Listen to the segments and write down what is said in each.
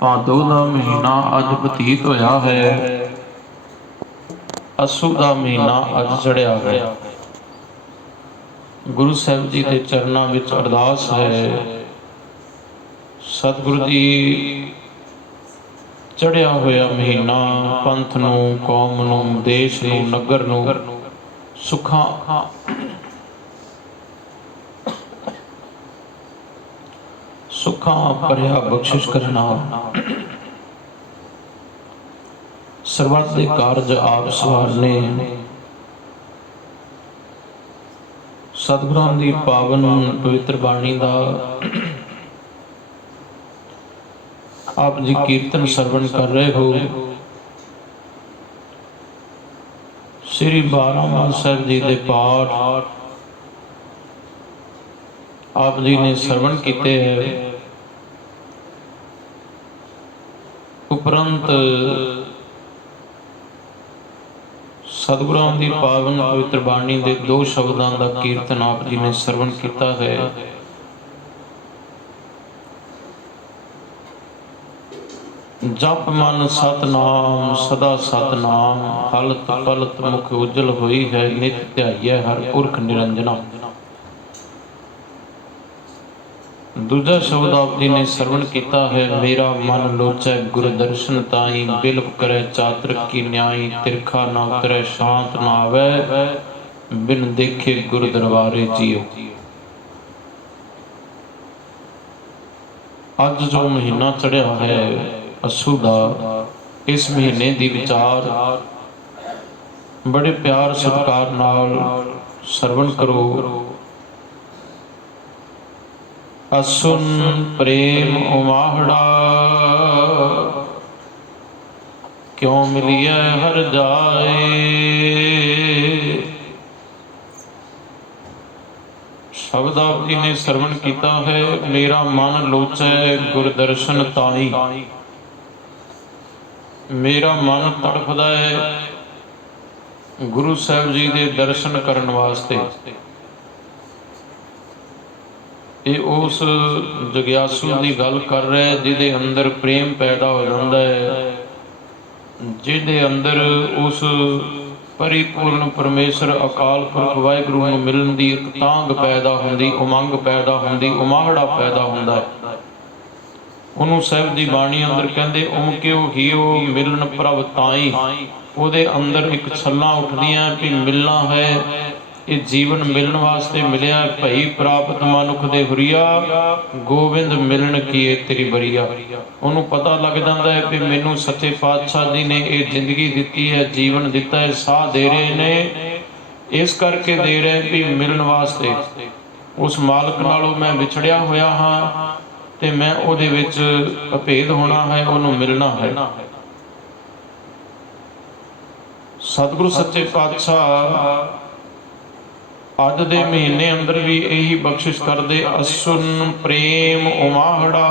ਭਾਦੋ ਦਾ ਮਹੀਨਾ ਅੱਜ ਬਤੀਤ ਹੋਇਆ ਹੈ। ਅਸੂ ਦਾ ਮਹੀਨਾ ਅੱਜ ਚੜਿਆ ਹੈ। ਗੁਰੂ ਸਾਹਿਬ ਜੀ ਦੇ ਚਰਨਾਂ ਵਿੱਚ ਅਰਦਾਸ ਹੈ। ਸਤਿਗੁਰੂ ਜੀ ਚੜਿਆ ਹੋਇਆ ਮਹੀਨਾ ਪੰਥ ਨੂੰ, ਕੌਮ ਨੂੰ, ਦੇਸ਼ ਨੂੰ, ਨਗਰ ਨੂੰ, ਸੁੱਖਾਂ ਸੁਖਾਂ ਭਰਿਆ ਬਖਸ਼ਿਸ਼ ਕਰਨਾ ਸਰਬੱਤ ਦੇ ਕਾਰਜ ਆਪ ਸਵਾਰਨੇ। ਸਤਿਗੁਰਾਂ ਦੀ ਪਾਵਨ ਪਵਿੱਤਰ ਬਾਣੀ ਦਾ ਆਪ ਜੀ ਕੀਰਤਨ ਸਰਵਣ ਕਰ ਰਹੇ ਹੋ। ਸ੍ਰੀ ਬਾਰਾਮਾਲ ਸਾਹਿਬ ਜੀ ਦੇ ਪਾਠ ਆਪ ਜੀ ਨੇ ਸਰਵਣ ਕੀਤੇ ਹੈ। ਉਪਰੰਤ ਸਤਿਗੁਰਾਂ ਦੀ ਪਾਵਨ ਪਵਿੱਤਰ ਬਾਣੀ ਦੇ ਦੋ ਸ਼ਬਦਾਂ ਦਾ ਕੀਰਤਨ ਆਪ ਜੀ ਨੇ ਸਰਵਣ ਕੀਤਾ ਹੈ। ਜਪ ਮਨ ਸਤਨਾਮ, ਸਦਾ ਸਤਨਾਮ ਹਲਤ ਪਲਤ ਮੁਖ ਉਜਲ ਹੋਈ ਹੈ, ਨਿਤ ਧਿਆਈਐ ਹਰ ਪੁਰਖ ਨਿਰੰਜਨਾ। ਦੂਜਾ ਸ਼ਬਦ ਆਪ ਜੀ ਨੇ ਸਰਵਣ ਕੀਤਾ ਹੈ, ਮੇਰਾ ਮਨ ਲੋਚੈ ਗੁਰ ਦਰਸ਼ਨ ਤਾਈ, ਬਿਲਪ ਕਰੈ ਚਾਤਰ ਕੀ ਨਿਆਈ, ਤਿਰਖਾ ਨਾ ਉਤਰੈ, ਸ਼ਾਂਤ ਨਾ ਆਵੈ, ਬਿਨ ਦੇਖੇ ਗੁਰ ਦਰਬਾਰੇ ਜੀਓ। ਅੱਜ ਜੋ ਮਹੀਨਾ ਚੜਿਆ ਹੈ ਅਸੂ ਦਾ ਇਸ ਮਹੀਨੇ ਦੀ ਵਿਚਾਰ, ਬੜੇ ਪਿਆਰ ਸਤਿਕਾਰ ਨਾਲ ਸਰਵਣ ਕਰੋ। ਅਸੁਨ ਪ੍ਰੇਮ ਉਮਾਹੜਾ। ਕਿਉ ਮਿਲਿਆ ਹਰ ਜਾਏ? ਸ਼ਬਦ ਆਪ ਜੀ ਨੇ ਸਰਵਣ ਕੀਤਾ ਹੈ, ਮੇਰਾ ਮਨ ਲੋਚੈ ਗੁਰ ਦਰਸ਼ਨ ਤਾਈ। ਮੇਰਾ ਮਨ ਤੜਫਦਾ ਹੈ ਗੁਰੂ ਸਾਹਿਬ ਜੀ ਦੇ ਦਰਸ਼ਨ ਕਰਨ ਵਾਸਤੇ। ਇਹ ਉਸ ਜਗਿਆਸੂ ਦੀ ਗੱਲ ਕਰ ਰਿਹਾ ਜਿਹਦੇ ਅੰਦਰ ਪ੍ਰੇਮ ਪੈਦਾ ਹੋ ਜਾਂਦਾ ਹੈ। ਜਿਹਦੇ ਅੰਦਰ ਉਸ ਪਰਿਪੂਰਨ ਪਰਮੇਸ਼ਰ ਅਕਾਲ ਪੁਰਖ ਵਾਹਿਗੁਰੂ ਨੂੰ ਮਿਲਣ ਦੀ ਇੱਕ ਤਾਂਗ ਪੈਦਾ ਹੁੰਦੀ ਉਮੰਗ ਪੈਦਾ ਹੁੰਦੀ ਉਮਾਹੜਾ ਪੈਦਾ ਹੁੰਦਾ ਹੈ। ਉਹਨੂੰ ਸਾਹਿਬ ਦੀ ਬਾਣੀ ਅੰਦਰ ਕਹਿੰਦੇ ਉਮ ਕਿਉ ਹੀਓ ਮਿਲਣ ਪ੍ਰਭ ਤਾਈ? ਉਹਦੇ ਅੰਦਰ ਇੱਕ ਛੱਲਾਂ ਉੱਠਦੀਆਂ ਵੀ ਮਿਲਣਾ ਹੈ ਇਹ ਜੀਵਨ ਮਿਲਣ ਵਾਸਤੇ ਮਿਲਿਆ ਭਈ ਪ੍ਰਾਪਤ ਮਨੁੱਖ ਦੇ ਹੁਰੀਆ, ਗੋਬਿੰਦ ਮਿਲਣ ਕੀਏ ਤੇਰੀ ਬਰੀਆ। ਉਹਨੂੰ ਪਤਾ ਲੱਗ ਜਾਂਦਾ ਹੈ ਕਿ ਮੈਨੂੰ ਸੱਚੇ ਪਾਤਸ਼ਾਹ ਜੀ ਨੇ ਇਹ ਜ਼ਿੰਦਗੀ ਦਿੱਤੀ ਹੈ, ਜੀਵਨ ਦਿੱਤਾ ਹੈ, ਸਾਹ ਦੇ ਰਹੇ ਨੇ। ਇਸ ਕਰਕੇ ਦੇ ਰਹੇ ਵੀ ਮਿਲਣ ਵਾਸਤੇ। ਉਸ ਮਾਲਕ ਨਾਲੋਂ ਮੈਂ ਵਿਛੜਿਆ ਹੋਇਆ ਹਾਂ ਤੇ ਮੈਂ ਉਹਦੇ ਵਿੱਚ ਅਭੇਦ ਹੋਣਾ ਹੈ, ਉਹਨੂੰ ਮਿਲਣਾ ਹੈ। ਸਤਿਗੁਰੂ ਸੱਚੇ ਪਾਤਸ਼ਾਹ ਅੱਜ ਦੇ ਮਹੀਨੇ ਅੰਦਰ ਵੀ ਇਹੀ ਬਖਸ਼ਿਸ਼ ਕਰਦੇ, ਅਸੁਨ ਪ੍ਰੇਮ ਉਮਾਹੜਾ।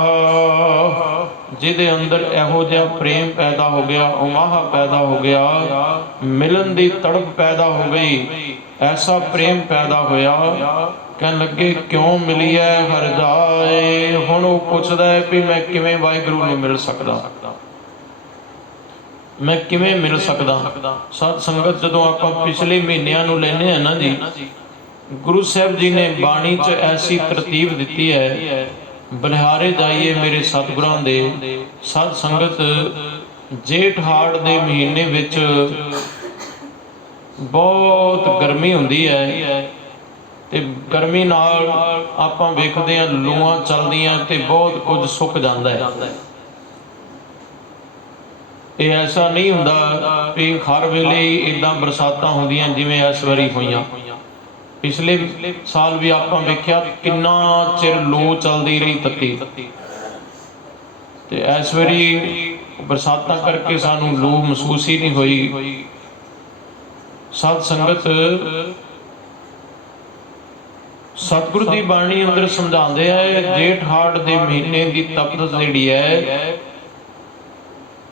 ਜਿਹਦੇ ਅੰਦਰ ਇਹੋ ਜਿਹਾ ਪ੍ਰੇਮ ਪੈਦਾ ਹੋ ਗਿਆ, ਉਮਾਹਾ ਪੈਦਾ ਹੋ ਗਿਆ ਮਿਲਣ ਦੀ ਤੜਪ ਪੈਦਾ ਹੋ ਗਈ, ਐਸਾ ਪ੍ਰੇਮ ਪੈਦਾ ਹੋਇਆ। ਕਹਿਣ ਲੱਗੇ, ਕਿਉਂ ਮਿਲਿਐ ਹਰ ਜਾਏ? ਹੁਣ ਉਹ ਪੁੱਛਦਾ ਹੈ ਵੀ ਮੈਂ ਕਿਵੇਂ ਵਾਹਿਗੁਰੂ ਨੂੰ ਮਿਲ ਸਕਦਾ? ਮੈਂ ਕਿਵੇਂ ਮਿਲ ਸਕਦਾ? ਸਤ ਸੰਗਤ, ਜਦੋਂ ਆਪਾਂ ਪਿਛਲੇ ਮਹੀਨਿਆਂ ਨੂੰ ਲੈਨੇ ਆ ਨਾ ਜੀ ਗੁਰੂ ਸਾਹਿਬ ਜੀ ਨੇ ਬਾਣੀ 'ਚ ਐਸੀ ਤਰਤੀਬ ਦਿੱਤੀ ਹੈ ਬਲਿਹਾਰੇ ਜਾਈਏ ਮੇਰੇ ਸਤਿਗੁਰਾਂ ਦੇ ਸਤ ਸੰਗਤ ਜੇਠ ਹਾੜ ਦੇ ਮਹੀਨੇ ਵਿੱਚ ਬਹੁਤ ਗਰਮੀ ਹੁੰਦੀ ਹੈ ਤੇ ਗਰਮੀ ਨਾਲ ਆਪਾਂ ਵੇਖਦੇ ਹਾਂ ਲੂਆਂ ਚੱਲਦੀਆਂ ਤੇ ਬਹੁਤ ਕੁਝ ਸੁੱਕ ਜਾਂਦਾ ਹੈ। ਇਹ ਐਸਾ ਨਹੀਂ ਹੁੰਦਾ ਵੀ ਹਰ ਵੇਲੇ ਇਦਾਂ ਬਰਸਾਤਾਂ ਹੁੰਦੀਆਂ ਜਿਵੇਂ ਇਸ ਵਾਰੀ ਹੋਈਆਂ। ਪਿਛਲੇ ਸਾਲ ਵੀ ਆਪਾਂ ਵੇਖਿਆ ਕਿੰਨਾ ਚਿਰ ਲੋ ਚੱਲਦੀ ਰਹੀ ਤੱਤੀ। ਤੇ ਇਸ ਵਾਰੀ ਬਰਸਾਤਾਂ ਕਰਕੇ ਸਾਨੂੰ ਲੋ ਮਹਿਸੂਸ ਹੀ ਨਹੀਂ ਹੋਈ। ਸਤ ਸੰਗਤ ਸਤਿਗੁਰੂ ਦੀ ਬਾਣੀ ਅੰਦਰ ਸਮਝਾਉਂਦੇ ਆ, ਜੇਠ ਹਾੜ ਦੇ ਮਹੀਨੇ ਦੀ ਤਪਤ ਜਿਹੜੀ ਹੈ,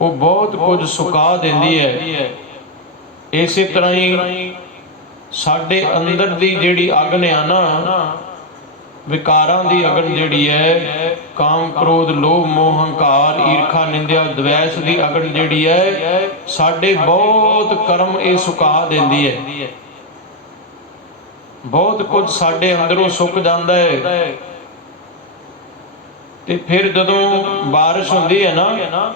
ਉਹ ਬਹੁਤ ਕੁਝ ਸੁਕਾ ਦਿੰਦੀ ਹੈ। ਇਸੇ ਤਰ੍ਹਾਂ ਹੀ ਸਾਡੇ ਅੰਦਰ ਦੀ ਜਿਹੜੀ ਅਗਨ ਆ ਨਾ, ਵਿਕਾਰਾਂ ਦੀ ਅਗਨ ਜਿਹੜੀ ਹੈ, ਕਾਮ, ਕ੍ਰੋਧ, ਲੋਭ, ਮੋਹ, ਹੰਕਾਰ, ਈਰਖਾ, ਨਿੰਦਿਆ, ਦਵੈਸ਼ ਦੀ ਅਗਨ ਜਿਹੜੀ ਹੈ, ਸਾਡੇ ਬਹੁਤ ਕਰਮ ਇਹ ਸੁਕਾ ਦਿੰਦੀ ਹੈ। ਬਹੁਤ ਕੁਝ ਸਾਡੇ ਅੰਦਰੋਂ ਸੁੱਕ ਜਾਂਦਾ ਹੈ। ਤੇ ਫਿਰ ਜਦੋਂ ਬਾਰਿਸ਼ ਹੁੰਦੀ ਹੈ ਨਾ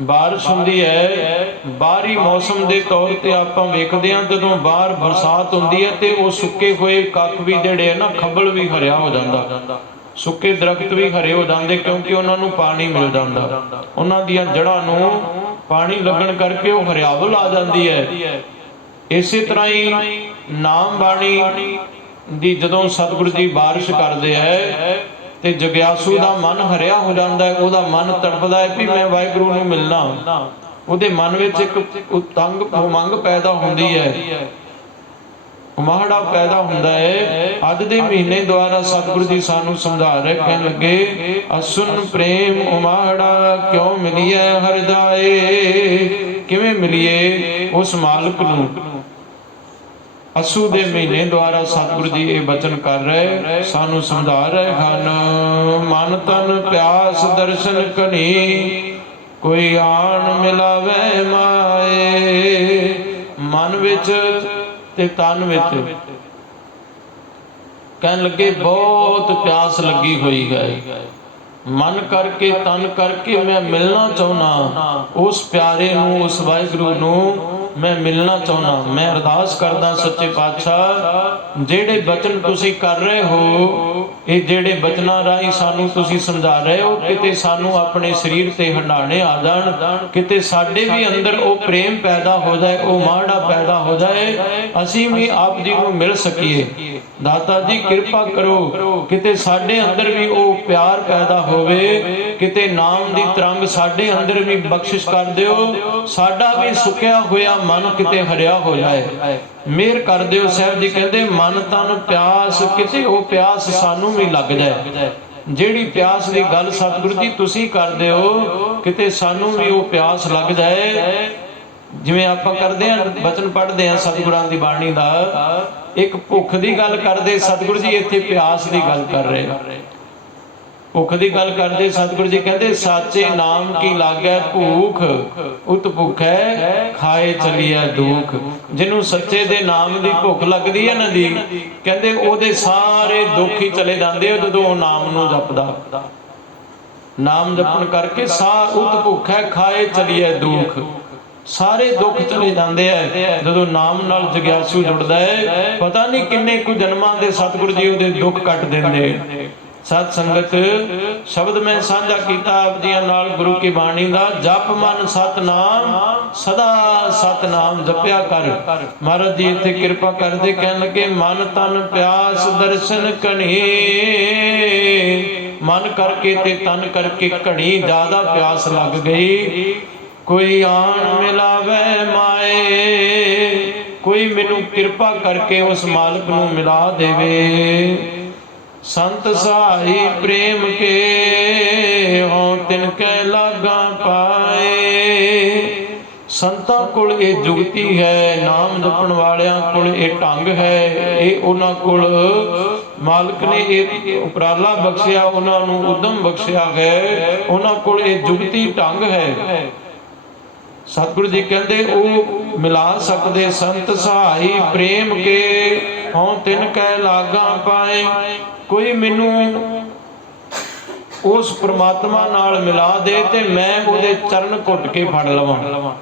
ਬਾਰਿਸ਼ ਹੁੰਦੀ ਹੈ, ਬਾਹਰੀ ਮੌਸਮ ਦੇ ਤੌਰ ਤੇ ਆਪਾਂ ਵੇਖਦੇ ਹਾਂ, ਜਦੋਂ ਬਾਹਰ ਬਰਸਾਤ ਹੁੰਦੀ ਹੈ ਤੇ ਉਹ ਸੁੱਕੇ ਹੋਏ ਕੱਖ ਵੀ ਜਿਹੜੇ ਹੈ ਨਾ, ਖੱਬਲ ਵੀ ਹਰਿਆ ਹੋ ਜਾਂਦਾ। ਸੁੱਕੇ ਦਰਖਤ ਵੀ ਹਰੇ ਹੋ ਜਾਂਦੇ ਕਿਉਂਕਿ ਉਹਨਾਂ ਨੂੰ ਪਾਣੀ ਮਿਲ ਜਾਂਦਾ। ਉਹਨਾਂ ਦੀਆਂ ਜੜ੍ਹਾਂ ਨੂੰ ਪਾਣੀ ਲੱਗਣ ਕਰਕੇ ਉਹ ਹਰਿਆਵਲ ਆ ਜਾਂਦੀ ਹੈ। ਇਸੇ ਤਰ੍ਹਾਂ ਹੀ ਨਾਮ ਬਾਣੀ ਦੀ ਜਦੋਂ ਸਤਿਗੁਰੂ ਜੀ ਬਾਰਿਸ਼ ਕਰਦੇ ਹੈ ਤੇ ਜਗਿਆਸੂ ਦਾ ਮਨ ਹਰਿਆ ਹੋ ਜਾਂਦਾ ਹੈ, ਉਹਦਾ ਮਨ ਤੜਫਦਾ ਹੈ ਵੀ ਮੈਂ ਵਾਹਿਗੁਰੂ ਨੂੰ ਮਿਲਣਾ। ਉਹਦੇ ਮਨ ਵਿੱਚ ਇੱਕ ਉਤੰਗ, ਉਮੰਗ ਪੈਦਾ ਹੁੰਦੀ ਹੈ। ਉਮਾੜਾ ਪੈਦਾ ਹੁੰਦਾ ਹੈ, ਅੱਜ ਦੇ ਮਹੀਨੇ ਦੁਆਰਾ ਸਤਿਗੁਰੂ ਜੀ ਸਾਨੂੰ ਸਮਝਾ ਰਹੇ, ਕਹਿਣ ਲੱਗੇ, ਅਸੁਨ ਪ੍ਰੇਮ ਉਮਾੜਾ ਕਿਉਂ ਮਿਲਿਐ ਹਰਦਾਏ ਕਿਵੇਂ ਮਿਲੀਏ ਉਸ ਮਾਲਕ ਨੂੰ? ਅਸੂ ਦੇ ਮਹੀਨੇ ਦੁਆਰਾ ਸਤਿਗੁਰੂ ਜੀ ਇਹ ਬਚਨ ਕਰ ਰਹੇ, ਸਾਨੂੰ ਸਮਝਾ ਰਹੇ ਹਨ। ਮਨ ਤਨ ਪਿਆਸ ਦਰਸ਼ਨ ਕਨੀ, ਕੋਈ ਆਣ ਮਿਲਾਵੇ ਮਾਏ। ਮਨ ਵਿੱਚ ਤੇ ਤਨ ਵਿੱਚ ਕਹਿਣ ਲੱਗੇ, ਬਹੁਤ ਪਿਆਸ ਲੱਗੀ ਹੋਈ ਹੈ। ਮਨ ਕਰਕੇ, ਤਨ ਕਰਕੇ ਮੈਂ ਮਿਲਣਾ ਚਾਹੁੰਨਾ ਉਸ ਪਿਆਰੇ ਨੂੰ, ਉਸ ਵਾਹਿਗੁਰੂ ਨੂੰ ਮੈਂ ਮਿਲਣਾ ਚਾਹੁੰਨਾ ਮੈਂ ਅਰਦਾਸ ਕਰਦਾ ਸੱਚੇ ਪਾਤਸ਼ਾਹ, ਜਿਹੜੇ ਬਚਨ ਤੁਸੀਂ ਕਰ ਰਹੇ ਹੋ, ਇਹ ਜਿਹੜੇ ਬਚਨਾਂ ਰਾਹੀਂ ਸਾਨੂੰ ਤੁਸੀਂ ਸਮਝਾ ਰਹੇ ਹੋ, ਕਿਤੇ ਸਾਨੂੰ ਆਪਣੇ ਸਰੀਰ ਤੇ ਹੰਡਾਣੇ ਆ ਜਾਣ, ਕਿਤੇ ਸਾਡੇ ਵੀ ਅੰਦਰ ਉਹ ਪ੍ਰੇਮ ਪੈਦਾ ਹੋ ਜਾਏ, ਉਹ ਮਾੜਾ ਪੈਦਾ ਹੋ ਜਾਏ, ਅਸੀਂ ਵੀ ਆਪ ਜੀ ਨੂੰ ਮਿਲ ਸਕੀਏ। ਦਾਤਾ ਜੀ, ਕਿਰਪਾ ਕਰੋ ਕਿਤੇ ਸਾਡੇ ਅੰਦਰ ਵੀ ਉਹ ਪਿਆਰ ਪੈਦਾ ਹੋਵੇ, ਕਿਤੇ ਨਾਮ ਦੀ ਤਰੰਗ ਸਾਡੇ ਅੰਦਰ ਵੀ ਬਖਸ਼ਿਸ਼ ਕਰ ਦਿਓ, ਸਾਡਾ ਵੀ ਸੁੱਕਿਆ ਹੋਇਆ ਮਨ ਕਿਤੇ ਹਰਿਆ ਹੋ ਜਾਏ। ਮਿਹਰ ਕਰ ਦਿਓ ਸਾਹਿਬ ਜੀ, ਕਹਿੰਦੇ ਮਨ ਤਨ ਪਿਆਸ, ਕਿਤੇ ਉਹ ਪਿਆਸ ਸਾਨੂੰ ਵੀ ਲੱਗ ਜਾਏ। ਜਿਹੜੀ ਪਿਆਸ ਦੀ ਗੱਲ ਸਤਿਗੁਰੂ ਜੀ ਤੁਸੀਂ ਕਰਦੇ ਹੋ ਕਿਤੇ ਸਾਨੂੰ ਵੀ ਉਹ ਪਿਆਸ ਲੱਗ ਜਾਏ। ਜਿਵੇਂ ਆਪਾਂ ਕਰਦੇ ਆ ਬਚਨ ਪੜ੍ਹਦੇ ਆ ਸਤਿਗੁਰਾਂ ਦੀ ਬਾਣੀ ਦਾ ਇੱਕ ਭੁੱਖ ਦੀ ਗੱਲ ਕਰਦੇ ਸਤਿਗੁਰੂ ਜੀ ਇੱਥੇ ਪਿਆਸ ਦੀ ਗੱਲ ਕਰ ਰਹੇ ਭੁੱਖ ਦੀ ਗੱਲ ਕਰਦੇ ਸਤਿਗੁਰੂ ਜੀ ਕਹਿੰਦੇ, ਸਾਚੇ ਨਾਮ ਕੀ ਲਾਗੈ? ਭੂਖ ਉਤ ਭੁਖੈ, ਖਾਏ ਚਲੀਐ ਦੁਖ। ਜਿਹਨੂੰ ਸੱਚੇ ਦੇ ਨਾਮ ਦੀ ਭੁੱਖ ਲੱਗਦੀ ਹੈ ਨਾ ਦੀ, ਕਹਿੰਦੇ ਉਹਦੇ ਸਾਰੇ ਦੁੱਖ ਹੀ ਚਲੇ ਜਾਂਦੇ ਆ ਜਦੋਂ ਉਹ ਨਾਮ ਨੂੰ ਜਪਦਾ। ਨਾਮ ਜਪਣ ਕਰਕੇ ਸਾ ਉਤ ਭੁਖੈ, ਖਾਏ ਚਲੀਐ ਦੁਖ। ਸਾਰੇ ਦੁੱਖ ਚਲੇ ਜਾਂਦੇ ਆ। ਜਦੋਂ ਨਾਮ ਨਾਲ ਜਗਿਆਸੂ ਜੁੜਦਾ ਹੈ ਪਤਾ ਨਹੀਂ ਕਿੰਨੇ ਕੁ ਜਨਮਾਂ ਦੇ ਸਤਿਗੁਰੂ ਜੀ ਉਹਦੇ ਦੁੱਖ ਕੱਟ ਦਿੰਦੇ ਸਤ ਸੰਗਤ ਸ਼ਬਦ ਮੈਂ ਸਾਂਝਾ ਕੀਤਾ ਆਪ ਜੀਆਂ ਨਾਲ ਗੁਰੂ ਕੀ ਬਾਣੀ ਦਾ ਜਪ ਮਨ ਸਤਨਾਮ ਸਦਾ ਸਤਨਾਮ ਜਪਿਆ ਕਰ। ਮਹਾਰਾਜ ਜੀ ਇੱਥੇ ਕਿਰਪਾ ਕਰਦੇ ਕਹਿਣ ਲੱਗੇ ਮਨ ਤਨ ਪਿਆਸ ਦਰਸ਼ਨ ਕਣੀ। ਮਨ ਕਰਕੇ ਤੇ ਤਨ ਕਰਕੇ ਘਣੀ ਜ਼ਿਆਦਾ ਪਿਆਸ ਲੱਗ ਗਈ। ਕੋਈ ਆਣ ਮਿਲਾਵੇ ਮਾਏ, ਕੋਈ ਮੈਨੂੰ ਕਿਰਪਾ ਕਰਕੇ ਉਸ ਮਾਲਕ ਨੂੰ ਮਿਲਾ ਦੇਵੇ। ਸੰਤ ਸਹਾਈ ਪ੍ਰੇਮ ਕੇ ਹੋ ਤਿਨ ਕੈ ਲਾਗਾ ਪਾਏ। ਸੰਤਾਂ ਕੋਲ ਇਹ ਜੁਗਤੀ ਹੈ, ਨਾਮ ਜਪਣ ਵਾਲਿਆਂ ਕੋਲ ਇਹ ਢੰਗ ਹੈ। ਇਹ ਉਹਨਾਂ ਕੋਲ ਮਾਲਕ ਨੇ ਇਹ ਉਪਰਾਲਾ ਬਖਸ਼ਿਆ, ਉਹਨਾਂ ਨੂੰ ਉਦਮ ਬਖਸ਼ਿਆ ਹੈ। ਉਹਨਾਂ ਕੋਲ ਇਹ ਜੁਗਤੀ ਢੰਗ ਹੈ। ਸਤਿਗੁਰੂ ਜੀ ਕਹਿੰਦੇ, ਉਹ ਮਿਲਾ ਸਕਦੇ ਸੰਤ ਸਹਾਈ, ਪ੍ਰੇਮ ਕੇ ਹਉ ਤਿਨ ਕੈ ਲਾਗਾ ਪਾਏ। ਕੋਈ ਮੈਨੂੰ ਉਸ ਪ੍ਰਮਾਤਮਾ ਨਾਲ ਮਿਲਾ ਦੇ ਤੇ ਮੈਂ ਉਹਦੇ ਚਰਨ ਘੁੱਟ ਕੇ ਫੜ ਲਵਾਂ।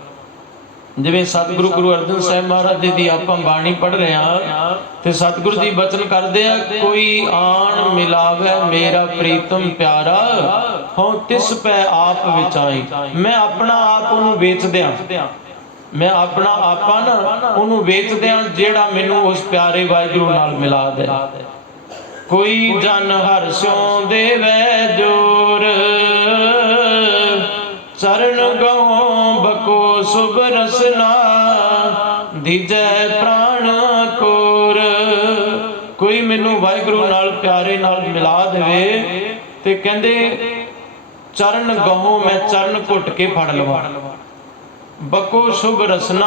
ਜਿਵੇਂ ਸਤਿਗੁਰੂ ਗੁਰੂ ਅਰਜਨ ਸਾਹਿਬ ਮਹਾਰਾਜ ਜੀ ਦੀ ਆਪਾਂ ਬਾਣੀ ਪੜ ਰਹੇ ਹਾਂ ਤੇ ਸਤਿਗੁਰੂ ਜੀ ਬਚਨ ਕਰਦੇ ਆ, ਕੋਈ ਆਣ ਮਿਲਾਵੇ ਮੇਰਾ ਪ੍ਰੀਤਮ ਪਿਆਰਾ ਹਉ ਤਿਸ ਪੈ ਆਪ ਵਿਚਾਈ। ਮੈਂ ਆਪਣਾ ਆਪ ਉਹਨੂੰ ਵੇਚ ਦਿਆਂ। ਮੈਂ ਆਪਣਾ ਆਪਾ ਨਾ ਉਹਨੂੰ ਵੇਚ ਦਿਆਂ, ਜਿਹੜਾ ਮੈਨੂੰ ਉਸ ਪਿਆਰੇ ਵਾਹਿਗੁਰੂ ਨਾਲ ਮਿਲਾ ਦੇ। ਕੋਈ ਜਨ ਹਰਸ਼ੋਂ ਦੇਵੈ ਜੋਰ। ਚਰਨ ਗਉ ਬਕੋ ਸੁਭ ਰਸਨਾ, ਦੀਜੈ ਪ੍ਰਾਣ ਕੋਰ। ਕੋਈ ਮੈਨੂੰ ਵਾਹਿਗੁਰੂ ਨਾਲ ਪਿਆਰੇ ਨਾਲ ਮਿਲਾ ਦੇਵੇ ਤੇ ਕਹਿੰਦੇ ਚਰਨ ਗਉ ਮੈਂ ਚਰਨ ਘੁੱਟ ਕੇ ਫੜ ਲਵਾਂ। ਬਕੋ ਸ਼ੁਭ ਰਸਨਾ,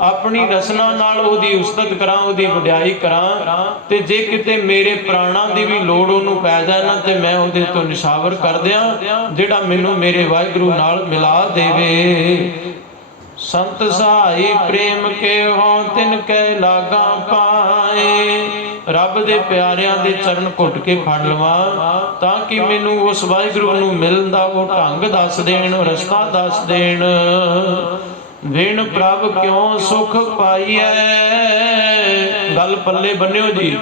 ਆਪਣੀ ਰਸਨਾ ਨਾਲ ਉਹਦੀ ਉਸਤਤ ਕਰਾਂ, ਉਹਦੀ ਵਡਿਆਈ ਕਰਾਂ ਤੇ ਜੇ ਕਿਤੇ ਮੇਰੇ ਪ੍ਰਾਣਾਂ ਦੀ ਵੀ ਲੋੜ ਉਹਨੂੰ ਪੈ ਜਾਏ ਨਾ ਤੇ ਮੈਂ ਉਹਦੇ ਤੋਂ ਨਿਸ਼ਾਵਰ ਕਰ ਦਿਆਂ, ਜਿਹੜਾ ਮੈਨੂੰ ਮੇਰੇ ਵਾਹਿਗੁਰੂ ਨਾਲ ਮਿਲਾ ਦੇਵੇ। ਸੰਤ ਸਹਾਈ ਪ੍ਰੇਮ ਕੇ ਹੋ ਤਿਨ ਕੈ ਲਾਗਾ ਪਾਏ। ਰੱਬ ਦੇ ਪਿਆਰਿਆਂ ਦੇ ਚਰਨ ਘੁੱਟ ਕੇ ਫੜ ਲਵਾਂ, ਤਾਂ ਕਿ ਮੈਨੂੰ ਉਸ ਵਾਹਿਗੁਰੂ ਨੂੰ ਮਿਲਣ ਦਾ ਉਹ ਢੰਗ ਦੱਸ ਦੇਣ, ਰਸਤਾ ਦੱਸ ਦੇਣ। ਵਿਣ ਪ੍ਰਭ ਕਿਉ ਸੁਖ ਪਾਈਐ? ਗੱਲ ਪੱਲੇ ਬੰਨਿਓ ਜੀ।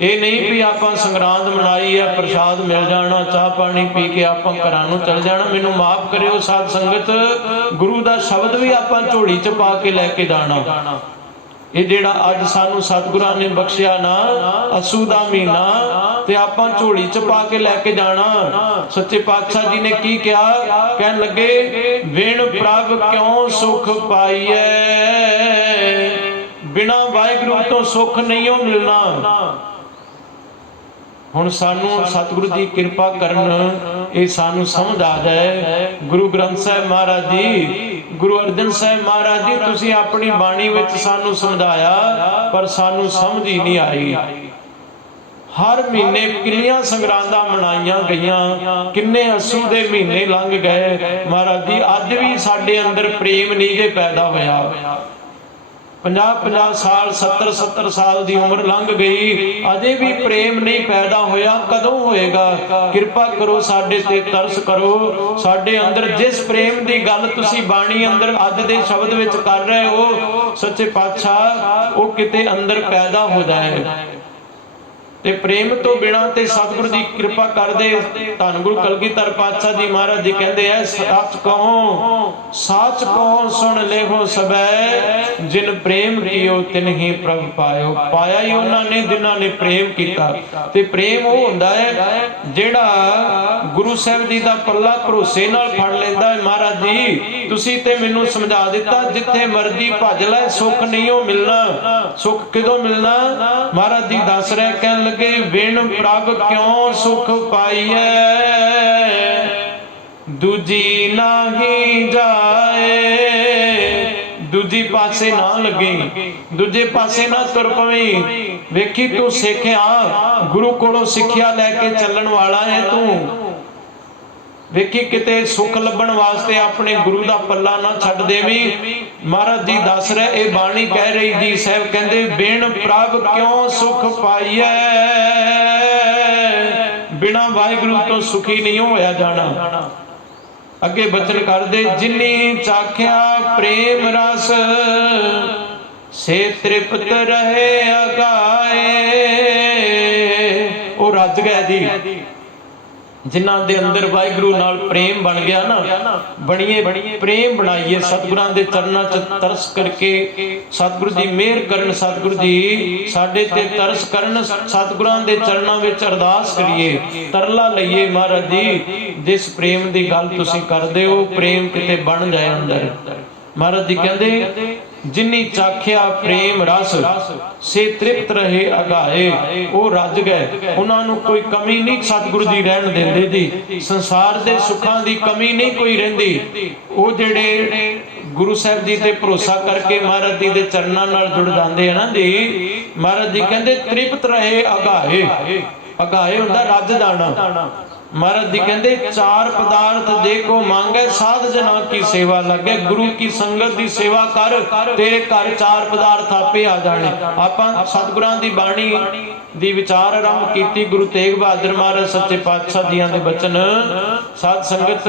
ਇਹ ਨਹੀਂ ਵੀ ਆਪਾਂ ਸੰਗਰਾਂਦ ਮਨਾਈ ਹੈ ਪ੍ਰਸ਼ਾਦ ਮਿਲ ਜਾਣਾ, ਚਾਹ ਪਾਣੀ ਪੀ ਕੇ ਆਪਾਂ ਘਰਾਂ ਨੂੰ ਚਲ ਜਾਣਾ। ਮੈਨੂੰ ਮਾਫ ਕਰਿਓ ਸਾਧ ਸੰਗਤ, ਗੁਰੂ ਦਾ ਸ਼ਬਦ ਵੀ ਆਪਾਂ ਝੋਲੀ 'ਚ ਪਾ ਕੇ ਲੈ ਕੇ ਜਾਣਾ। ਇਹ ਜਿਹੜਾ ਅੱਜ ਸਾਨੂੰ ਸਤਿਗੁਰਾਂ ਨੇ ਬਖਸ਼ਿਆ ਨਾ, ਅਸੂ ਦਾ ਮਹੀਨਾ ਤੇ ਆਪਾਂ ਝੋਲੀ 'ਚ ਪਾ ਕੇ ਲੈ ਕੇ ਜਾਣਾ। ਸੱਚੇ ਪਾਤਸ਼ਾਹ ਜੀ ਨੇ ਕੀ ਕਿਹਾ? ਕਹਿਣ ਲੱਗੇ, ਵਿਣ ਪ੍ਰਭ ਕਿਉ ਸੁਖ ਪਾਈਐ? ਬਿਨਾ ਵਾਹਿਗੁਰੂ ਤੋਂ ਸੁਖ ਨਹੀਂ ਮਿਲਣਾ। ਹੁਣ ਸਾਨੂੰ ਸਤਿਗੁਰੂ ਦੀ ਕਿਰਪਾ ਕਰਨ ਇਹ ਸਾਨੂੰ ਸਮਝ ਆ ਜਾਏ। ਗੁਰੂ ਗ੍ਰੰਥ ਸਾਹਿਬ ਮਹਾਰਾਜ ਜੀ, ਗੁਰੂ ਅਰਜਨ ਸਾਹਿਬ ਮਹਾਰਾਜ ਜੀ, ਤੁਸੀਂ ਆਪਣੀ ਬਾਣੀ ਵਿੱਚ ਸਾਨੂੰ ਸਮਝਾਇਆ, ਪਰ ਸਾਨੂੰ ਸਮਝ ਹੀ ਨਹੀਂ ਆਈ। ਹਰ ਮਹੀਨੇ ਕਿੰਨੀਆਂ ਸੰਗਰਾਂਦਾਂ ਮਨਾਈਆਂ ਗਈਆਂ, ਕਿੰਨੇ ਅਸੂ ਦੇ ਮਹੀਨੇ ਲੰਘ ਗਏ। ਮਹਾਰਾਜ ਜੀ, ਅੱਜ ਵੀ ਸਾਡੇ ਅੰਦਰ ਪ੍ਰੇਮ ਨਹੀਂ ਜੇ ਪੈਦਾ ਹੋਇਆ। 50 50 ਸਾਲ 70 70 ਸਾਲ ਦੀ ਉਮਰ ਲੰਘ ਗਈ। ਅਜੇ ਵੀ ਪ੍ਰੇਮ ਨਹੀਂ ਪੈਦਾ ਹੋਇਆ, ਕਦੋਂ ਹੋਏਗਾ? ਕਿਰਪਾ ਕਰੋ ਸਾਡੇ ਤੇ ਤਰਸ ਕਰੋ। ਸਾਡੇ ਅੰਦਰ ਜਿਸ ਪ੍ਰੇਮ ਦੀ ਗੱਲ ਤੁਸੀਂ ਬਾਣੀ ਅੰਦਰ ਅੱਜ ਦੇ ਸ਼ਬਦ ਵਿੱਚ ਕਰ ਰਹੇ ਹੋ, ਸੱਚੇ ਪਾਤਸ਼ਾਹ, ਉਹ ਕਿਤੇ ਅੰਦਰ ਪੈਦਾ ਹੋ ਜਾਏ। ਤੇ ਪ੍ਰੇਮ ਤੋਂ ਬਿਨਾ ਤੇ ਸਤਿਗੁਰੂ ਦੀ ਕਿਰਪਾ ਕਰਦੇ ਧੰਨ ਗੁਰੂ ਕਲਗੀਧਰ ਪਾਤਸ਼ਾਹ ਜੀ ਮਹਾਰਾਜ ਜੀ ਕਹਿੰਦੇ ਐ ਸੱਚ ਕਹੋ ਸੱਚ ਕਹੋ, ਸੁਣ ਲੇਹੋ ਸਬੈ ਜਿਨ ਪ੍ਰੇਮ ਕੀਓ ਤਿਨ ਪ੍ਰਭ ਪਾਇਓ। ਪਾਇਆ ਹੀ ਉਹਨਾਂ ਨੇ, ਜਿਨ੍ਹਾਂ ਨੇ ਪ੍ਰੇਮ ਕੀਤਾ। ਤੇ ਪ੍ਰੇਮ ਉਹ ਹੁੰਦਾ ਹੈ ਜਿਹੜਾ ਗੁਰੂ ਸਾਹਿਬ ਜੀ ਦਾ ਪੱਲਾ ਭਰੋਸੇ ਨਾਲ ਫੜ ਲੈਂਦਾ ਹੈ, ਮਹਾਰਾਜ ਜੀ, ਤੁਸੀਂ ਤੇ ਮੈਨੂੰ ਸਮਝਾ ਦਿੱਤਾ, ਜਿੱਥੇ ਮਰਜ਼ੀ ਭੱਜ ਲੈ, ਸੁੱਖ ਨਹੀਂ ਉਹ ਮਿਲਣਾ। ਸੁੱਖ ਕਿਦੋਂ ਮਿਲਣਾ? ਮਹਾਰਾਜ ਜੀ ਦੱਸ ਰਹੇ, ਕਹਿਣ ਲੱਗੇ ਵਿਣ ਪ੍ਰਭ ਕਿਉਂ ਸੁਖ ਪਾਈਐ? ਦੂਜੀ ਨਾਹੀ ਜਾਏ। ਦੂਜੀ ਪਾਸੇ ਨਾ ਲੱਗੀ। ਦੂਜੇ ਪਾਸੇ ਨਾ ਤੁਰ ਪਵੀਂ। ਵੇਖੀ ਤੂੰ ਸਿੱਖਿਆ ਗੁਰੂ ਕੋਲੋਂ ਸਿੱਖਿਆ ਲੈ ਕੇ ਚੱਲਣ ਵਾਲਾ ਹੈ ਤੂੰ। ਵੇਖੀ ਕਿਤੇ ਸੁੱਖ ਲੱਭਣ ਵਾਸਤੇ ਆਪਣੇ ਗੁਰੂ ਦਾ ਪੱਲਾ ਨਾ ਛੱਡ ਦੇਵੀਂ। ਮਹਾਰਾਜ ਜੀ ਦੱਸ ਰਹੇ, ਇਹ ਬਾਣੀ ਕਹਿ ਰਹੀ ਜੀ ਸਾਹਿਬ ਕਹਿੰਦੇ, ਬਿਨ ਪ੍ਰਭ ਕਿਉਂ ਸੁਖ ਪਾਈਐ? ਬਿਨਾ ਵਾਹਿਗੁਰੂ ਤੋਂ ਸੁਖੀ ਨਹੀਂ ਹੋਇਆ ਜਾਣਾ। ਅੱਗੇ ਬਚਨ ਕਰਦੇ, ਜਿਨੀ ਚਾਖਿਆ ਪ੍ਰੇਮ ਰਸ, ਸੇ ਤ੍ਰਿਪਤ ਰਹੇ ਅਗਾਏ। ਉਹ ਰੱਜ ਗਏ ਜੀ। ਜਿਨ੍ਹਾਂ ਦੇ ਅੰਦਰ ਵਾਹਿਗੁਰੂ ਨਾਲ ਪ੍ਰੇਮ ਬਣ ਗਿਆ ਨਾ, ਬਣੀਏ ਪ੍ਰੇਮ ਬਣਾਈਏ, ਸਤਿਗੁਰਾਂ ਦੇ ਚਰਨਾਂ 'ਚ ਤਰਸ ਕਰਕੇ ਸਤਿਗੁਰੂ ਦੀ ਮਿਹਰ ਕਰਨ, ਸਤਿਗੁਰੂ ਜੀ ਸਾਡੇ ਤੇ ਤਰਸ ਕਰਨ, ਸਤਿਗੁਰਾਂ ਦੇ ਚਰਨਾਂ ਵਿੱਚ ਅਰਦਾਸ ਕਰੀਏ, ਤਰਲਾ ਲਈਏ ਮਹਾਰਾਜ ਜੀ, ਜਿਸ ਪ੍ਰੇਮ ਦੀ ਗੱਲ ਤੁਸੀਂ ਕਰਦੇ ਹੋ, ਪ੍ਰੇਮ ਕਿਤੇ ਬਣ ਜਾਏ ਅੰਦਰ। ਮਹਾਰਾਜ ਜੀ ਕਹਿੰਦੇ ਜਿਨੀ ਚਾਖਿਆ ਪ੍ਰੇਮ ਰਸ, ਸੇ ਤ੍ਰਿਪਤ ਰਹੇ ਅਗਾਏ ਉਹ ਰੱਜ ਗਏ। ਉਹਨਾਂ ਨੂੰ ਕੋਈ ਕਮੀ ਨਹੀਂ ਸਤਿਗੁਰੂ ਜੀ ਰਹਿਣ ਦਿੰਦੇ ਜੀ। ਸੰਸਾਰ ਦੇ ਸੁੱਖਾਂ ਦੀ ਕਮੀ ਨਹੀਂ ਕੋਈ ਰਹਿੰਦੀ। ਉਹ ਜਿਹੜੇ ਗੁਰੂ ਸਾਹਿਬ ਜੀ ਤੇ ਭਰੋਸਾ ਕਰਕੇ ਮਹਾਰਾਜ ਜੀ ਦੇ ਚਰਨਾਂ ਨਾਲ ਜੁੜ ਜਾਂਦੇ ਆ ਜੀ, ਮਹਾਰਾਜ ਜੀ ਕਹਿੰਦੇ ਤ੍ਰਿਪਤ ਰਹੇ ਅਗਾਏ ਅਗਾਏ ਹੁੰਦਾ ਰੱਜ ਜਾਣਾ। ਮਹਾਰਾਜ ਜੀ ਕਹਿੰਦੇ, ਚਾਰ ਪਦਾਰਥ ਦੇ ਕੋ ਮੰਗੇ, ਸਾਧ ਜਨਾਂ ਕੀ ਸੇਵਾ ਲੱਗੇ, ਗੁਰੂ ਕੀ ਸੰਗਤ ਦੀ ਸੇਵਾ ਕਰ, ਤੇਰੇ ਘਰ ਚਾਰ ਪਦਾਰਥ ਆਪੇ ਆ ਜਾਣੇ। ਆਪਾਂ ਸਤਿਗੁਰਾਂ ਦੀ ਬਾਣੀ ਦੀ ਵਿਚਾਰ ਆਰੰਭ ਕੀਤੀ, ਗੁਰੂ ਤੇਗ ਬਹਾਦਰ ਮਹਾਰਾਜ ਸੱਚੇ ਪਾਤਸ਼ਾਹ ਜੀਆਂ ਦੇ ਬਚਨ। ਸਾਧ ਸੰਗਤ,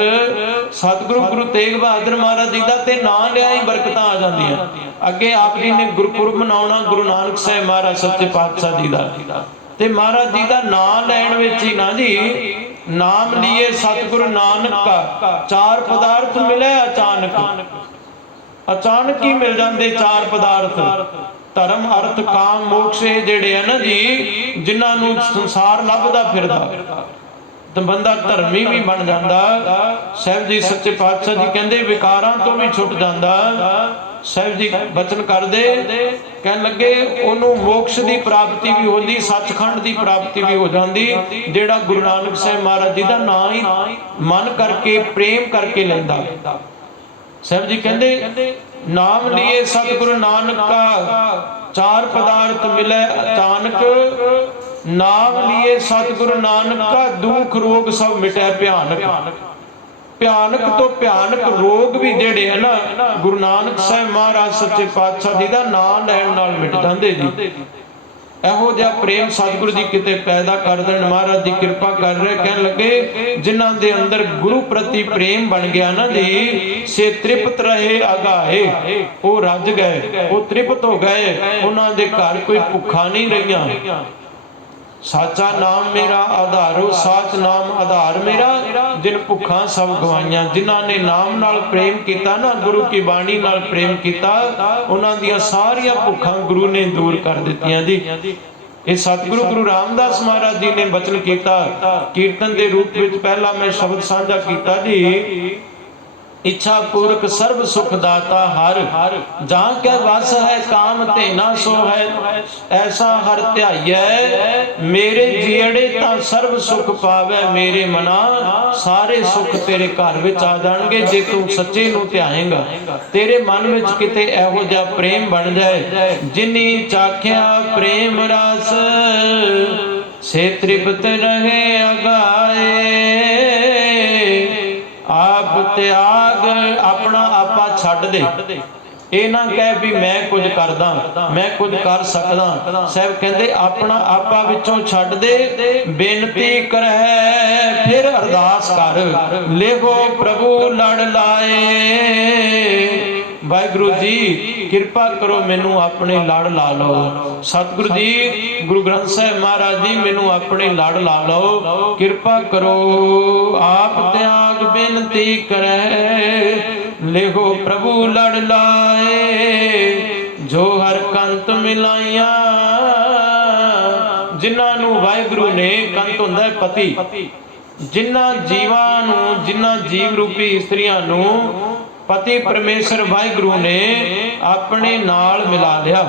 ਸਤਿਗੁਰੂ, ਗੁਰੂ ਤੇਗ ਬਹਾਦਰ ਮਹਾਰਾਜ ਜੀ ਦਾ ਤੇ ਨਾਂ ਲਿਆ ਹੀ ਬਰਕਤਾਂ ਆ ਜਾਂਦੀਆਂ। ਅੱਗੇ ਆਪ ਜੀ ਨੇ ਗੁਰਪੁਰਬ ਮਨਾਉਣਾ, ਗੁਰੂ ਨਾਨਕ ਸਾਹਿਬ ਮਹਾਰਾਜ ਸੱਚੇ ਪਾਤਸ਼ਾਹ ਜੀ ਦਾ। ਤੇ ਮਹਾਰਾਜ ਜੀ ਦਾ ਨਾਂ ਲੈਣ ਵਿੱਚ ਹੀ ਨਾ ਜੀ ਨਾਮ ਲਈਏ ਸਤਿਗੁਰੂ ਨਾਨਕ ਕਾ। ਚਾਰ ਪਦਾਰਥ ਮਿਲੇ ਅਚਾਨਕ। ਅਚਾਨਕ ਹੀ ਮਿਲ ਜਾਂਦੇ ਚਾਰ ਪਦਾਰਥ। ਧਰਮ, ਅਰਥ, ਕਾਮ, ਮੋਕਸ਼ ਇਹ ਜਿਹੜੇ ਆ ਨਾ ਜੀ, ਜਿਨ੍ਹਾਂ ਨੂੰ ਸੰਸਾਰ ਲੱਭਦਾ ਫਿਰਦਾ। ਤਾਂ ਬੰਦਾ ਧਰਮੀ ਵੀ ਬਣ ਜਾਂਦਾ। ਸਾਹਿਬ ਜੀ ਸੱਚੇ ਪਾਤਸ਼ਾਹ ਜੀ ਕਹਿੰਦੇ ਵਿਕਾਰਾਂ ਤੋਂ ਵੀ ਛੁੱਟ ਜਾਂਦਾ। ਸਾਹਿਬ ਜੀ ਬਚਨ ਕਰਦੇ, ਕਹਿਣ ਲੱਗੇ ਉਹਨੂੰ ਮੋਕਸ਼ ਦੀ ਪ੍ਰਾਪਤੀ ਵੀ ਹੁੰਦੀ, ਸੱਚਖੰਡ ਦੀ ਪ੍ਰਾਪਤੀ ਵੀ ਹੋ ਜਾਂਦੀ, ਜਿਹੜਾ ਗੁਰੂ ਨਾਨਕ ਸਾਹਿਬ ਮਹਾਰਾਜ ਜੀ ਦਾ ਨਾਮ ਹੀ ਮਨ ਕਰਕੇ, ਪ੍ਰੇਮ ਕਰਕੇ ਲੈਂਦਾ। ਸਾਹਿਬ ਜੀ ਕਹਿੰਦੇ, ਨਾਮ ਲਈਏ ਸਤਿਗੁਰੂ ਨਾਨਕ ਕਾ, ਚਾਰ ਪਦਾਰਥ ਮਿਲੇ ਅਚਾਨਕ, ਨਾਮ ਲਈਏ ਸਤਿਗੁਰੂ ਨਾਨਕ ਕਾ, ਦੁਖ ਰੋਗ ਸਭ ਮਿਟੈ ਭਿਆਨਕ। ਭਿਆਨਕ ਤੋਂ ਭਿਆਨਕ ਰੋਗ ਵੀ ਜਿਹੜੇ ਹਨ, ਗੁਰੂ ਨਾਨਕ ਸਾਹਿਬ ਮਹਾਰਾਜ ਸੱਚੇ ਪਾਤਸ਼ਾਹ ਜੀ ਦਾ ਨਾਮ ਲੈਣ ਨਾਲ ਮਿਟ ਜਾਂਦੇ ਜੀ। ਇਹੋ ਜਿਹਾ ਪ੍ਰੇਮ ਸਤਿਗੁਰੂ ਜੀ ਕਿਤੇ ਪੈਦਾ ਕਰ ਦੇਣ, ਮਹਾਰਾਜ ਦੀ ਕਿਰਪਾ ਕਰ ਰਹੇ, ਕਹਿਣ ਲੱਗੇ, ਜਿਨ੍ਹਾਂ ਦੇ ਅੰਦਰ ਗੁਰੂ ਪ੍ਰਤੀ ਪ੍ਰੇਮ ਬਣ ਗਿਆ ਨਾ ਜੀ, ਸੇ ਤ੍ਰਿਪਤ ਰਹੇ ਅਗਾਏ ਉਹ ਰੱਜ ਗਏ, ਉਹ ਤ੍ਰਿਪਤ ਹੋ ਗਏ, ਉਹਨਾਂ ਦੇ ਘਰ ਕੋਈ ਭੁੱਖਾ ਨਹੀਂ ਰਹੀਆਂ। ਸਾਚਾ ਨਾਮ ਮੇਰਾ ਆਧਾਰੋ, ਸਾਚ ਨਾਮ ਆਧਾਰ ਮੇਰਾ। ਜਿਨ ਭੁੱਖਾਂ ਸਭ ਗਵਾਈਆਂ, ਜਿਨ੍ਹਾਂ ਨੇ ਨਾਮ ਨਾਲ ਪ੍ਰੇਮ ਕੀਤਾ ਨਾ, ਗੁਰੂ ਕੀ ਬਾਣੀ ਨਾਲ ਪ੍ਰੇਮ ਕੀਤਾ, ਉਹਨਾਂ ਦੀਆਂ ਸਾਰੀਆਂ ਭੁੱਖਾਂ ਗੁਰੂ ਨੇ ਦੂਰ ਕਰ ਦਿੱਤੀਆਂ ਜੀ। ਇਹ ਸਤਿਗੁਰੂ ਗੁਰੂ ਰਾਮਦਾਸ ਮਹਾਰਾਜ ਜੀ ਨੇ ਬਚਨ ਕੀਤਾ। ਕੀਰਤਨ ਦੇ ਰੂਪ ਵਿੱਚ ਪਹਿਲਾ ਮੈਂ ਸ਼ਬਦ ਸਾਂਝਾ ਕੀਤਾ ਜੀ। ਇੱਛਾ ਪੂਰਕ ਸਰਬ ਸੁਖ ਦਾਤਾ ਹਰ, ਜਾਂ ਕੈ ਵਸ ਹੈ ਕਾਮ ਤੇ ਨਾ ਸੋ ਹੈ, ਐਸਾ ਹਰ ਧਿਆਈਐ, ਮੇਰੇ ਜੀੜੇ ਤਾਂ ਸਰਬ ਸੁਖ ਪਾਵੇ ਮੇਰੇ ਮਨਾ, ਸਾਰੇ ਸੁਖ ਤੇਰੇ ਘਰ ਵਿੱਚ ਆ ਜਾਣਗੇ, ਜੇ ਤੂੰ ਸੱਚੇ ਨੂੰ ਧਿਆਏਂਗਾ, ਤੇਰੇ ਮਨ ਵਿੱਚ ਕਿਤੇ ਇਹੋ ਜਿਹਾ ਪ੍ਰੇਮ ਬਣ ਜਾਏ, ਜਿਨੀ ਚਾਖਿਆ ਪ੍ਰੇਮ ਰਸ, ਸੇ ਤ੍ਰਿਪਤ ਰਹੇ ਅਗਾਏ। ਤਿਆਗ ਆਪਣਾ ਆਪਾ ਛੱਡ ਦੇ। ਇਹ ਨਾ ਕਹਿ ਵੀ ਮੈਂ ਕੁਝ ਕਰਦਾ, ਮੈਂ ਕੁਝ ਕਰ ਸਕਦਾ। ਸਾਹਿਬ ਕਹਿੰਦੇ, ਆਪਣਾ ਆਪਾ ਵਿੱਚੋਂ ਛੱਡ ਦੇ, ਬੇਨਤੀ ਕਰੈ ਫਿਰ ਅਰਦਾਸ ਕਰ। ਲੇਵੋ ਪ੍ਰਭੂ ਲੜ ਲਾਏ। ਵਾਹਿਗੁਰੂ ਜੀ, ਕਿਰਪਾ ਕਰੋ ਮੈਨੂੰ ਆਪਣੇ ਲੜ ਲਾ ਲਓ। ਸਤਿਗੁਰੂ ਜੀ, ਗੁਰੂ ਗ੍ਰੰਥ ਸਾਹਿਬ ਮਹਾਰਾਜ ਜੀ, ਮੈਨੂੰ ਆਪਣੇ ਲੜ ਲਾ ਲਓ। ਕਿਰਪਾ ਕਰੋ, ਆਪ ਤਿਆਗ ਬੇਨਤੀ ਕਰੈ। ਲਿਖੋ ਪ੍ਰਭੂ ਲੜ ਲਾਏ, ਜੋ ਹਰ ਕੰਤ ਮਿਲਾਈਆਂ। ਜਿਨ੍ਹਾਂ ਨੂੰ ਵਾਹਿਗੁਰੂ ਨੇ ਕੰਤ ਹੁੰਦਾ ਪਤੀ। ਜਿਨ੍ਹਾਂ ਜੀਵਾਂ ਨੂੰ, ਜਿਨ੍ਹਾਂ ਜੀਵ ਰੂਪੀ ਇਸਤਰੀਆਂ ਨੂੰ ਪਤੀ ਪਰਮੇਸ਼ਰ ਵਾਹਿਗੁਰੂ ਨੇ ਆਪਣੇ ਨਾਲ ਮਿਲਾ ਲਿਆ।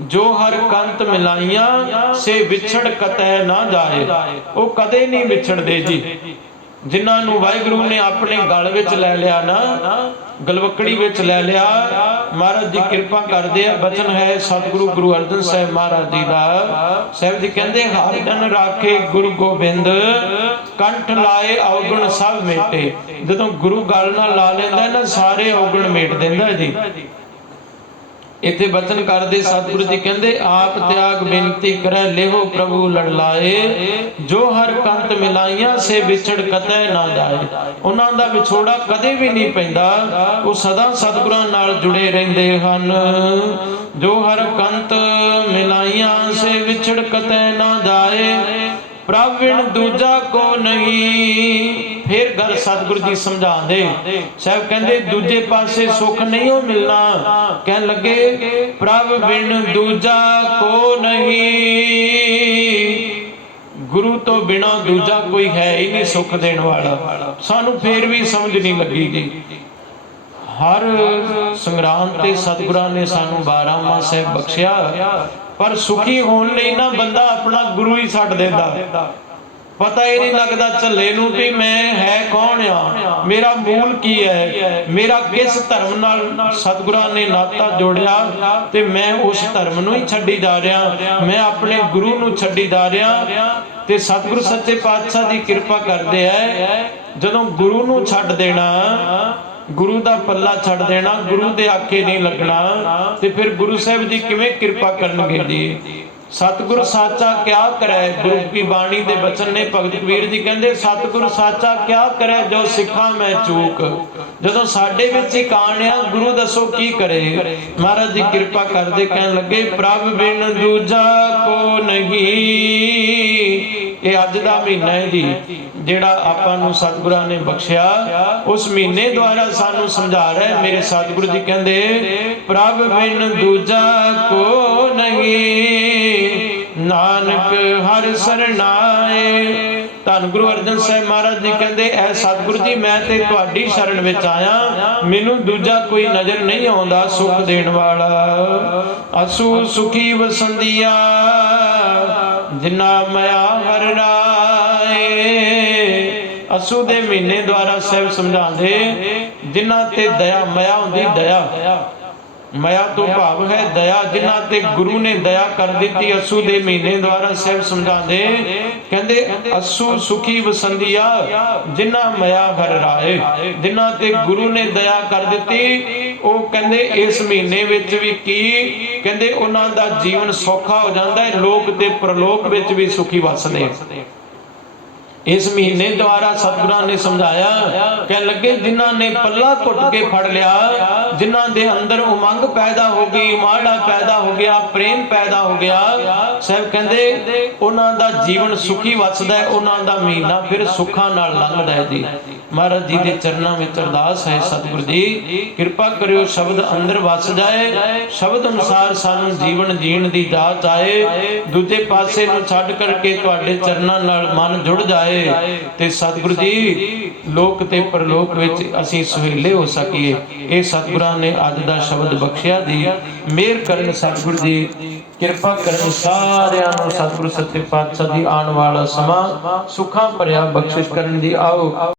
ਜੋ ਹਰ ਕੰਤ ਮਿਲਾਈਆਂ, ਸੇ ਵਿਛੜ ਕਤੈ ਨਾ ਜਾਏ। ਉਹ ਕਦੇ ਨਹੀਂ ਵਿਛੜਦੇ ਜੀ। ਜਿਨ੍ਹਾਂ ਨੂੰ ਵਾਹਿਗੁਰੂ ਨੇ ਆਪਣੇ ਗਲ ਵਿੱਚ ਲੈ ਲਿਆ ਨਾ, ਗਲਵਕੜੀ ਵਿੱਚ ਲੈ ਲਿਆ, ਮਹਾਰਾਜ ਜੀ ਕਿਰਪਾ ਕਰਦੇ ਆ, ਬਚਨ ਹੈ ਸਤਿਗੁਰੂ ਗੁਰੂ ਅਰਜਨ ਸਾਹਿਬ ਮਹਾਰਾਜ ਜੀ ਦਾ। ਸਾਹਿਬ ਜੀ ਕਹਿੰਦੇ, ਹਰ ਜਨ ਰਾਖੇ ਗੁਰੂ ਗੋਬਿੰਦ, ਕੰਠ ਲਾਏ ਔਗਣ ਸਭ ਮੇਟੇ। ਜਦੋਂ ਗੁਰੂ ਗਲ ਨਾਲ ਲਾ ਲੈਂਦਾ ਨਾ, ਸਾਰੇ ਔਗਣ ਮੇਟ ਦਿੰਦਾ ਜੀ। ਇੱਥੇ ਬਚਨ ਕਰਦੇ ਸਤਿਗੁਰੂ ਜੀ ਕਹਿੰਦੇ, ਆਪ ਤਿਆਗ ਬੇਨਤੀ ਕਰੈ ਲੇਵੋ ਪ੍ਰਭੂ ਲੜ ਲਾਏ। ਜੋ ਹਰ ਕੰਤ ਮਿਲਾਈਆਂ, ਸੇ ਵਿਛੜ ਕਤੈ ਨਾ ਜਾਏ। ਉਹਨਾਂ ਦਾ ਵਿਛੋੜਾ ਕਦੇ ਵੀ ਨਹੀਂ ਪੈਂਦਾ। ਉਹ ਸਦਾ ਸਤਿਗੁਰਾਂ ਨਾਲ ਜੁੜੇ ਰਹਿੰਦੇ ਹਨ। ਜੋ ਹਰ ਕੰਤ ਮਿਲਾਈਆਂ, ਸੇ ਵਿਛੜ ਕਤੈ ਨਾ ਜਾਏ। ਪ੍ਰਵਿਣ ਦੂਜਾ ਕੋ ਨਹੀਂ। ਫਿਰ ਗੱਲ ਸਤਿਗੁਰੂ ਜੀ ਸਮਝਾਉਂਦੇ। ਸਾਹਿਬ ਕਹਿੰਦੇ ਦੂਜੇ ਪਾਸੇ ਸੁੱਖ ਨਹੀਂ ਉਹ ਮਿਲਣਾ। ਕਹਿਣ ਲੱਗੇ ਪ੍ਰਭ ਬਿਨ ਦੂਜਾ ਕੋ ਨਹੀਂ। ਗੁਰੂ ਤੋਂ ਬਿਨਾ ਦੂਜਾ ਕੋਈ ਹੈ ਹੀ ਨਹੀਂ ਸੁੱਖ ਦੇਣ ਵਾਲਾ। ਸਾਨੂੰ ਫੇਰ ਵੀ ਸਮਝ ਨਹੀਂ ਲੱਗੀ ਜੀ ਹਰ ਸੰਗਰਾਮ ਤੇ ਸਤਿਗੁਰਾਂ ਨੇ ਸਾਨੂੰ 12 ਮਾਸੇ ਬਖਸ਼ਿਆ। ਪਰ ਸੁਖੀ ਹੋਣ ਲਈ ਨਾ ਬੰਦਾ ਆਪਣਾ ਗੁਰੂ ਹੀ ਛੱਡ ਦਿੰਦਾ। ਪਤਾ ਹੀ ਨਹੀਂ ਲੱਗਦਾ ਝੱਲੇ ਨੂੰ ਵੀ ਮੈਂ ਹੈ ਕੌਣ ਆ? ਮੇਰਾ ਮੂਲ ਕੀ ਹੈ? ਮੇਰਾ ਕਿਸ ਧਰਮ ਨਾਲ ਸਤਿਗੁਰਾਂ ਨੇ ਨਾਤਾ ਜੋੜਿਆ ਤੇ ਮੈਂ ਉਸ ਧਰਮ ਨੂੰ ਹੀ ਛੱਡੀ ਜਾ ਰਿਹਾ? ਮੈਂ ਆਪਣੇ ਗੁਰੂ ਨੂੰ ਛੱਡੀ ਜਾ ਰਿਹਾ? ਤੇ ਸਤਿਗੁਰੂ ਸੱਚੇ ਪਾਤਸ਼ਾਹ ਦੀ ਕਿਰਪਾ ਕਰਦੇ ਐ, ਜਦੋਂ ਗੁਰੂ ਨੂੰ ਛੱਡ ਦੇਣਾ, ਗੁਰੂ ਦਾ ਪੱਲਾ ਛੱਡ ਦੇਣਾ, ਗੁਰੂ ਦੇ ਆਖੇ ਨਹੀਂ ਲੱਗਣਾ, ਤੇ ਫਿਰ ਗੁਰੂ ਸਾਹਿਬ ਜੀ ਕਿਵੇਂ ਕਿਰਪਾ ਕਰਨਗੇ ਜੀ? ਸਤਿਗੁਰ ਸਾਚਾ ਕਿਆ ਕਰੈ? ਗੁਰੂ ਕੀ ਬਾਣੀ ਦੇ ਬਚਨ ਨੇ ਭਗਤ ਕਬੀਰ ਜੀ ਕਹਿੰਦੇ, ਸਤਿਗੁਰ ਸਾਚਾ ਕਿਆ ਕਰੈ ਜੋ ਸਿੱਖਾਂ ਮੈਂ ਚੂਕ? ਜਦੋਂ ਸਾਡੇ ਵਿੱਚ ਹੀ ਕਾਣਿਆ ਗੁਰੂ ਦੱਸੋ ਕੀ ਕਰੇ? ਮਹਾਰਾਜ ਜੀ ਕਿਰਪਾ ਕਰਦੇ ਕਹਿਣ ਲੱਗੇ, ਪ੍ਰਭ ਬਿਨ ਦੂਜਾ ਕੋ ਨਹੀਂ। ਇਹ ਅੱਜ ਦਾ ਮਹੀਨਾ ਹੈ ਜੀ, ਜਿਹੜਾ ਆਪਾਂ ਨੂੰ ਸਤਿਗੁਰਾਂ ਨੇ ਬਖਸ਼ਿਆ। ਉਸ ਮਹੀਨੇ ਦੁਆਰਾ ਸਾਨੂੰ ਸਮਝਾ ਰਿਹਾ ਮੇਰੇ ਸਤਿਗੁਰੂ ਜੀ ਕਹਿੰਦੇ, ਪ੍ਰਭ ਬਿਨ ਦੂਜਾ ਕੋ ਨਹੀਂ। ਨਾਨਕ ਹਰ ਸਰਣਾਏ। ਧੰਨ ਗੁਰੂ ਅਰਜਨ ਸਾਹਿਬ ਮਹਾਰਾਜ ਜੀ ਕਹਿੰਦੇ, ਐ ਸਤਿਗੁਰੂ ਜੀ, ਮੈਂ ਤੇ ਤੁਹਾਡੀ ਸ਼ਰਨ ਵਿੱਚ ਆਇਆ। ਮੈਨੂੰ ਦੂਜਾ ਕੋਈ ਨਜ਼ਰ ਨਹੀਂ ਆਉਂਦਾ ਸੁਖ ਦੇਣ ਵਾਲਾ। ਅਸੂ ਸੁਖੀ ਵਸੰਦੀਆ ਜਿਨਾ ਮਾਇਆ ਹਰ ਰਾਏ, ਅਸੂ ਦੇ ਮਹੀਨੇ ਦੁਆਰਾ ਸਹਿਬ ਸਮਝਾਉਂਦੇ, ਜਿਨ੍ਹਾਂ ਤੇ ਦਇਆ ਮਾਇਆ ਹੁੰਦੀ ਦਇਆ। ਮਾਇਆ ਤੋਂ ਭਾਵ ਹੈ ਦਇਆ ਜਿਨ੍ਹਾਂ ਤੇ ਗੁਰੂ ਨੇ ਦਇਆ ਕਰ ਦਿੱਤੀ ਅਸੂ ਦੇ ਮਹੀਨੇ ਦੁਆਰਾ ਸਹਿਬ ਸਮਝਾਉਂਦੇ ਕਹਿੰਦੇ ਅਸੂ ਸੁਖੀ ਵਸੰਦੀਆ ਜਿਨ੍ਹਾਂ ਮਾਇਆ ਹਰ ਰਾਏ ਜਿਨ੍ਹਾਂ ਤੇ ਗੁਰੂ ਨੇ ਦਇਆ ਕਰ ਦਿੱਤੀ ਉਹ ਕਹਿੰਦੇ ਇਸ ਮਹੀਨੇ ਵਿੱਚ ਵੀ ਕੀ ਕਹਿੰਦੇ ਉਹਨਾਂ ਦਾ ਜੀਵਨ ਸੌਖਾ ਹੋ ਜਾਂਦਾ ਹੈ ਲੋਕ ਤੇ ਪ੍ਰਲੋਕ ਵਿੱਚ ਵੀ ਸੁਖੀ ਵਸਦੇ ਇਸ ਮਹੀਨੇ ਦੁਆਰਾ ਸਤਿਗੁਰਾਂ ਨੇ ਸਮਝਾਇਆ ਕਹਿ ਲੱਗੇ ਜਿਨ੍ਹਾਂ ਨੇ ਪੱਲਾ ਘੁੱਟ ਕੇ ਫੜ ਲਿਆ, ਜਿਨ੍ਹਾਂ ਦੇ ਅੰਦਰ ਉਮੰਗ ਪੈਦਾ ਹੋ ਗਈ, ਮਾੜਾ ਪੈਦਾ ਹੋ ਗਿਆ, ਪ੍ਰੇਮ ਪੈਦਾ ਹੋ ਗਿਆ, ਸਾਹਿਬ ਕਹਿੰਦੇ ਉਹਨਾਂ ਦਾ ਜੀਵਨ ਸੁਖੀ ਵਸਦਾ ਉਹਨਾਂ ਦਾ ਮਹੀਨਾ ਫਿਰ ਸੁੱਖਾਂ ਨਾਲ ਲੰਘਦਾ ਹੈ ਜੀ। ਮਹਾਰਾਜ ਜੀ ਦੇ ਚਰਨਾਂ ਵਿੱਚ ਅਰਦਾਸ ਹੈ, ਸਤਿਗੁਰ ਜੀ, ਕਿਰਪਾ ਕਰਿਓ ਸ਼ਬਦ ਅੰਦਰ ਵੱਸ ਜਾਏ ਸ਼ਬਦ ਅਨੁਸਾਰ ਸਾਨੂੰ ਜੀਵਨ ਜੀਣ ਦੀ ਦਾਤ ਆਏ, ਦੂਜੇ ਪਾਸੇ ਨੂੰ ਛੱਡ ਕਰਕੇ ਤੁਹਾਡੇ ਚਰਨਾਂ ਨਾਲ ਮਨ ਜੁੜ ਜਾਏ। ਤੇ ਸਤਿਗੁਰੂ ਜੀ, ਲੋਕ ਤੇ ਪਰਲੋਕ ਵਿੱਚ ਅਸੀਂ ਸੁਹੇਲੇ ਹੋ ਸਕੀਏ। ਇਹ ਸਤਿਗੁਰਾਂ ਨੇ ਅੱਜ ਦਾ ਸ਼ਬਦ ਬਖਸ਼ਿਆ ਦੀ ਮਿਹਰ ਕਰਨ ਸਤਿਗੁਰੂ ਜੀ, ਕਿਰਪਾ ਕਰਨ ਸਾਰਿਆਂ ਨੂੰ ਸਤਿਗੁਰੂ ਸੱਚੇ ਪਾਤਸ਼ਾਹ ਦੀ ਆਉਣ ਵਾਲਾ ਸਮਾਂ, ਸੁਖਾਂ ਭਰਿਆ ਬਖਸ਼ਿਸ਼ ਕਰਨ ਦੀ ਆਓ।